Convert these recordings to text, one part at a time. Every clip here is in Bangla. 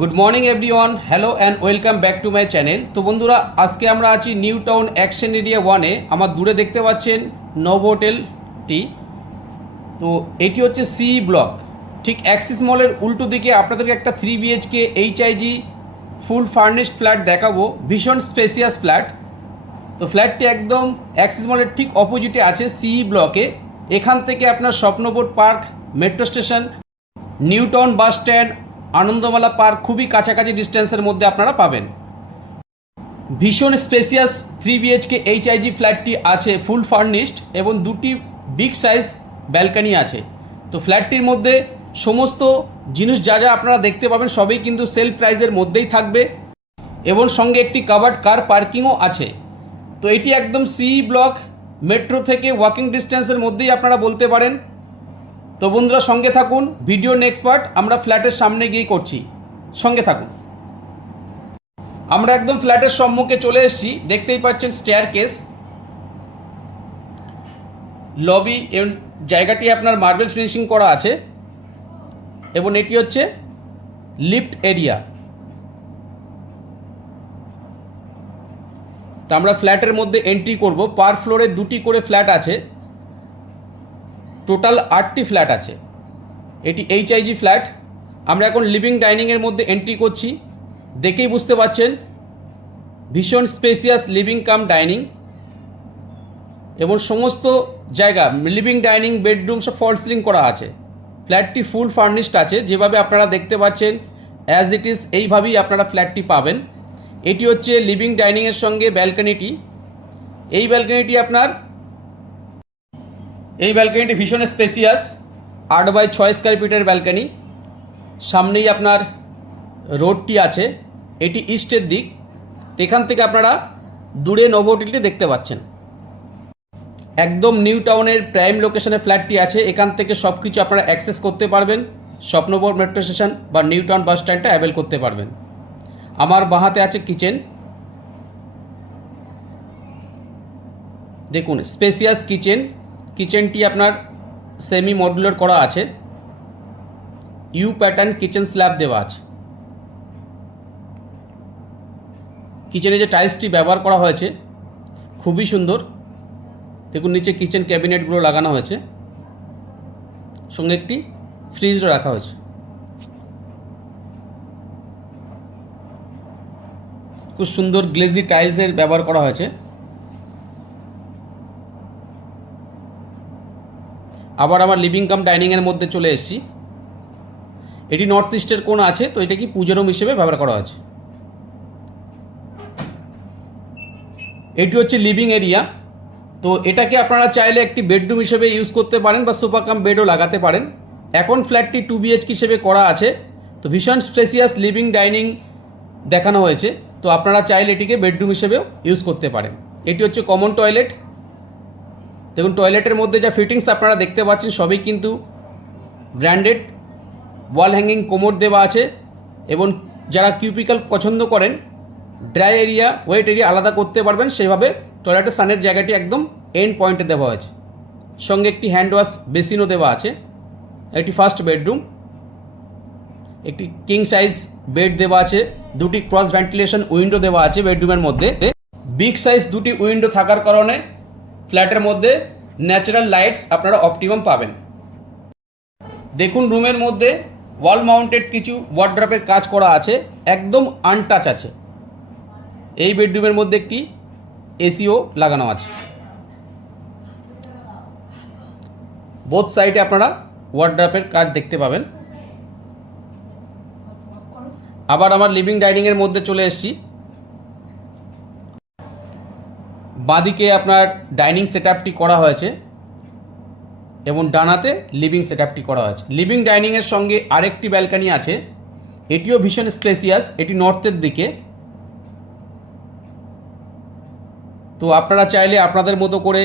Good morning everyone, hello and welcome back to my channel. তো বন্ধুরা, আজকে আমরা আছি নিউ টাউন অ্যাকশন এরিয়া 1-এ। আমার দূরে দেখতে পাচ্ছেন নোভোটেলটি। তো এটি হচ্ছে সি ব্লক, ঠিক অ্যাক্সিস মলের উল্টো দিকে। আপনাদেরকে একটা 3 BHK HIG ফুল ফার্নিশড ফ্ল্যাট দেখাবো, ভীষণ স্পেসিয়াস ফ্ল্যাট। তো ফ্ল্যাটটি একদম অ্যাক্সিস মলের ঠিক অপোজিটে আছে, সি ব্লকে। এখান থেকে আপনার স্বপ্নবোট park, metro station, New Town bus stand, Anandamala park খুবই কাছাকাছি ডিস্টেন্সের মধ্যে আপনারা পাবেন। ভীষণ স্পেসিয়াস 3 BHK HIG ফ্ল্যাটটি আছে ফুল ফার্নিশড, এবং দুটি বিগ সাইজ ব্যালকানি আছে। তো ফ্ল্যাটটির মধ্যে সমস্ত জিনিস যা যা আপনারা দেখতে পাবেন সবই কিন্তু সেল প্রাইজের মধ্যেই থাকবে, এবং সঙ্গে একটি কাভার্ড কার পার্কিংও আছে। তো এটি একদম সি ব্লক, মেট্রো থেকে ওয়াকিং ডিস্টেন্সের মধ্যেই আপনারা বলতে পারেন। তো বন্ধুরা, সঙ্গে থাকুন, ভিডিও নেক্সট পার্ট আমরা ফ্ল্যাটের সামনে গিয়ে করছি, সঙ্গে থাকুন। আমরা একদম ফ্ল্যাটের সম্মুখে চলে এসেছি, দেখতেই পাচ্ছেন স্টেয়ার কেস, লবি, জায়গাটি আপনার মার্বেল ফিনিশিং করা আছে, এবং এটি হচ্ছে লিফট এরিয়া। তো আমরা ফ্ল্যাটের মধ্যে এন্ট্রি করব। পার ফ্লোরে দুটি করে ফ্ল্যাট আছে, টোটাল 8টি ফ্ল্যাট আছে। এটি HIG ফ্ল্যাট। আমরা এখন লিভিং ডাইনিংয়ের মধ্যে এন্ট্রি করছি, দেখেই বুঝতে পারছেন ভীষণ স্পেসিয়াস লিভিং কাম ডাইনিং, এবং সমস্ত জায়গা লিভিং ডাইনিং বেডরুম সব ফল সিলিং করা আছে। ফ্ল্যাটটি ফুল ফার্নিশড আছে, যেভাবে আপনারা দেখতে পাচ্ছেন অ্যাজ ইট ইজ এইভাবেই আপনারা ফ্ল্যাটটি পাবেন। এটি হচ্ছে লিভিং ডাইনিংয়ের সঙ্গে ব্যালকনিটি। এই ব্যালকনিটি ভীষণ স্পেসিয়াস, 8x6 স্কোয়ার ফিটের ব্যালকনি। সামনেই আপনার রোডটি আছে, এটি ইস্টের দিক। এখান থেকে আপনারা দূরে নোভোটেলটি দেখতে পাচ্ছেন। একদম নিউ টাউনের প্রাইম লোকেশনে ফ্ল্যাটটি আছে। এখান থেকে সব কিছু আপনারা অ্যাক্সেস করতে পারবেন, স্বপ্নবোট মেট্রো স্টেশন বা নিউ টাউন বাস স্ট্যান্ডটা অ্যাভেল করতে পারবেন। আমার বাঁহাতে আছে কিচেন, দেখুন স্পেসিয়াস কিচেনটি আপনার সেমি মডুলার করা আছে, ইউ প্যাটার্ন কিচেন স্ল্যাব দেওয়া আছে। কিচেনে যে টাইলসটি ব্যবহার করা হয়েছে খুবই সুন্দর, দেখুন নিচে কিচেন ক্যাবিনেটগুলো লাগানো হয়েছে, সঙ্গে একটি ফ্রিজও রাখা হয়েছে। খুব সুন্দর গ্লেজি টাইলসের ব্যবহার করা হয়েছে। আবার আমার লিভিং কাম ডাইনিংয়ের মধ্যে চলে এসেছি। এটি নর্থ ইস্টের কোণ আছে, তো এটা কি পুজো রুম হিসেবে ব্যবহার করা হয়েছে। এটি হচ্ছে লিভিং এরিয়া। তো এটাকে আপনারা চাইলে একটি বেডরুম হিসেবে ইউজ করতে পারেন, বা সোফা কাম বেডও লাগাতে পারেন। এখন ফ্ল্যাটটি 2 BHK হিসেবে করা আছে, তো ভীষণ স্পেসিয়াস লিভিং ডাইনিং দেখানো হয়েছে। তো আপনারা চাইলে এটিকে বেডরুম হিসেবেও ইউজ করতে পারেন। এটি হচ্ছে কমন টয়লেট। দেখুন টয়লেটের মধ্যে যা ফিটিংস আপনারা দেখতে পাচ্ছেন সবই কিন্তু ব্র্যান্ডেড। ওয়াল হ্যাঙ্গিং কোমোড দেওয়া আছে, এবং যারা কিউপিক্যাল পছন্দ করেন ড্রাই এরিয়া ওয়েট এরিয়া আলাদা করতে পারবেন, সেভাবে টয়লেটের সানের জায়গাটি একদম এন্ড পয়েন্টে দেওয়া হয়েছে। সঙ্গে একটি হ্যান্ড ওয়াশ বেসিনও দেওয়া আছে। এটি ফার্স্ট বেডরুম, একটি কিং সাইজ বেড দেওয়া আছে, দুটি ক্রস ভেন্টিলেশন উইন্ডো দেওয়া আছে বেডরুমের মধ্যে। বিগ সাইজ দুটি উইন্ডো থাকার কারণে ফ্ল্যাটের মধ্যে ন্যাচারাল লাইটস আপনারা অপটিমাম পাবেন। দেখুন রুমের মধ্যে ওয়াল মাউন্টেড কিছু ওয়ার্ড্রপের কাজ করা আছে, একদম আনটাচ আছে। এই বেডরুমের মধ্যে একটি এসিও লাগানো আছে। বোথ সাইডে আপনারা ওয়ার্ড্রপের কাজ দেখতে পাবেন। আবার আমার লিভিং ডাইনিংয়ের মধ্যে চলে এসেছি। বাঁদিকে আপনার ডাইনিং সেটআপটি করা হয়েছে, এবং ডানাতে লিভিং সেটআপটি করা হয়েছে। লিভিং ডাইনিংয়ের সঙ্গে আরেকটি ব্যালকনি আছে, এটিও ভীষণ স্পেসিয়াস, এটি নর্থের দিকে। তো আপনারা চাইলে আপনাদের মতো করে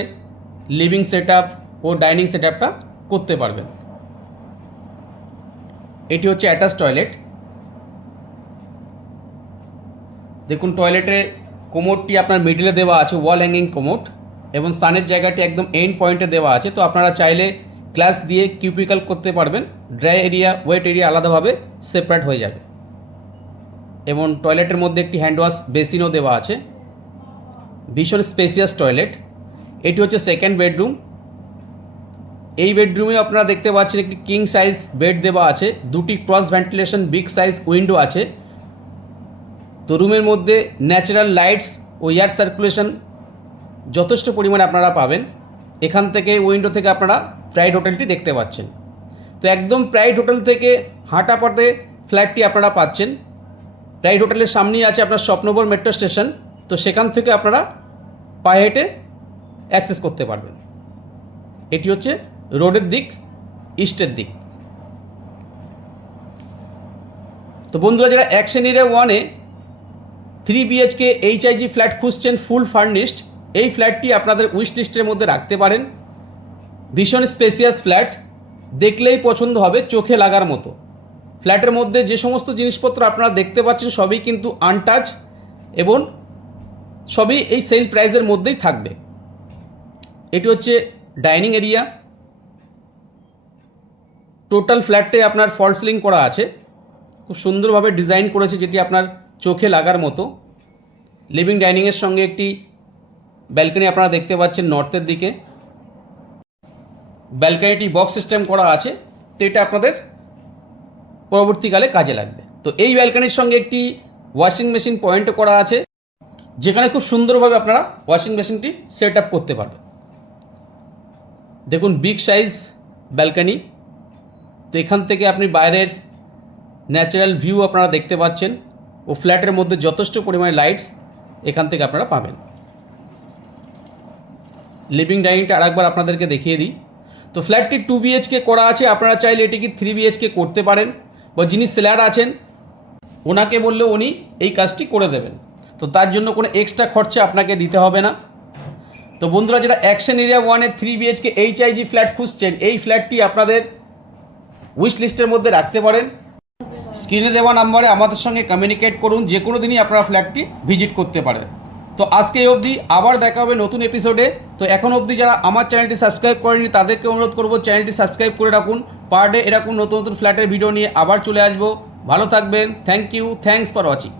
লিভিং সেটআপ ও ডাইনিং সেটআপটা করতে পারবেন। এটি হচ্ছে অ্যাটাচ টয়লেট। দেখুন টয়লেটে কোমোডটি আপনার মিডলে দেওয়া আছে, ওয়াল হ্যাঙ্গিং কোমোড, এবং সানের জায়গাটি একদম এন্ড পয়েন্টে দেওয়া আছে। তো আপনারা চাইলে গ্লাস দিয়ে কিউপিক্যাল করতে পারবেন, ড্রাই এরিয়া ওয়েট এরিয়া আলাদাভাবে সেপারেট হয়ে যাবে। এবং টয়লেটের মধ্যে একটি হ্যান্ড ওয়াশ বেসিনও দেওয়া আছে। ভীষণ স্পেসিয়াস টয়লেট। এটি হচ্ছে সেকেন্ড বেডরুম। এই বেডরুমে আপনারা দেখতে পাচ্ছেন একটি কিং সাইজ বেড দেওয়া আছে, দুটি cross ventilation big size window আছে। তো রুমের মধ্যে ন্যাচারাল লাইটস ও এয়ার সার্কুলেশন যথেষ্ট পরিমাণে আপনারা পাবেন। এখান থেকে উইন্ডো থেকে আপনারা প্রাইড হোটেলটি দেখতে পাচ্ছেন। তো একদম প্রাইড হোটেল থেকে হাঁটা পথে ফ্ল্যাটটি আপনারা পাচ্ছেন। প্রাইড হোটেলের সামনেই আছে আপনার স্বপ্নবর মেট্রো স্টেশন। তো সেখান থেকে আপনারা পায়ে হেঁটে অ্যাক্সেস করতে পারবেন। এটি হচ্ছে রোডের দিক, ইস্টের দিক। তো বন্ধুরা, যারা অ্যাকশন এরিয়া 1-এ 3 BHK HIG ফ্ল্যাট খুঁজছেন ফুল ফার্নিশড, এই ফ্ল্যাটটি আপনাদের উইশ লিস্টের মধ্যে রাখতে পারেন। ভীষণ স্পেসিয়াস ফ্ল্যাট, দেখলেই পছন্দ হবে, চোখে লাগার মতো। ফ্ল্যাটের মধ্যে যে সমস্ত জিনিসপত্র আপনারা দেখতে পাচ্ছেন সবই কিন্তু আনটাচ এবং সবই এই সেল প্রাইসের মধ্যেই থাকবে। এটি হচ্ছে ডাইনিং এরিয়া। টোটাল ফ্ল্যাটে আপনার ফল সিলিং করা আছে, খুব সুন্দরভাবে ডিজাইন করেছে, যেটি আপনার চোখে লাগার মতো। লিভিং ডাইনিংয়ের সঙ্গে একটি ব্যালকনি আপনারা দেখতে পাচ্ছেন নর্থের দিকে। ব্যালকনিটি বক্স সিস্টেম করা আছে, তো এটা আপনাদের পরবর্তীকালে কাজে লাগবে। তো এই ব্যালকনির সঙ্গে একটি ওয়াশিং মেশিন পয়েন্টও করা আছে, যেখানে খুব সুন্দরভাবে আপনারা ওয়াশিং মেশিনটি সেট আপ করতে পারবেন। দেখুন বিগ সাইজ ব্যালকনি। তো এখান থেকে আপনি বাইরের ন্যাচারাল ভিউ আপনারা দেখতে পাচ্ছেন ও ফ্ল্যাটের মধ্যে যথেষ্ট পরিমাণে লাইটস এখান থেকে আপনারা পাবেন। লিভিং ডাইনিংটা আরেকবার আপনাদেরকে দেখিয়ে দিই। তো ফ্ল্যাটটি 2 BHK করা আছে, আপনারা চাইলে এটিকে 3 BHK করতে পারেন, বা যিনি সেলার আছেন ওনাকে বললেও উনি এই কাজটি করে দেবেন। তো তার জন্য কোনো এক্সট্রা খরচা আপনাকে দিতে হবে না। তো বন্ধুরা, যারা অ্যাকশন এরিয়া 1-এ 3 BHK HIG ফ্ল্যাট খুঁজছেন, এই ফ্ল্যাটটি আপনাদের উইশ লিস্টের মধ্যে রাখতে পারেন। স্ক্রিনে দেওয়া নাম্বারে আমাদের সঙ্গে কমিউনিকেট করুন, যে কোনো দিনই আপনারা ফ্ল্যাটটি ভিজিট করতে পারেন। তো আজকে এই অবধি, আবার দেখা হবে নতুন এপিসোডে। তো এখন অবধি যারা আমার চ্যানেলটি সাবস্ক্রাইব করেনি তাদেরকে অনুরোধ করব চ্যানেলটি সাবস্ক্রাইব করে রাখুন। পার ডে এরকম নতুন নতুন ফ্ল্যাটের ভিডিও নিয়ে আবার চলে আসবো। ভালো থাকবেন। Thank you, thanks for watching.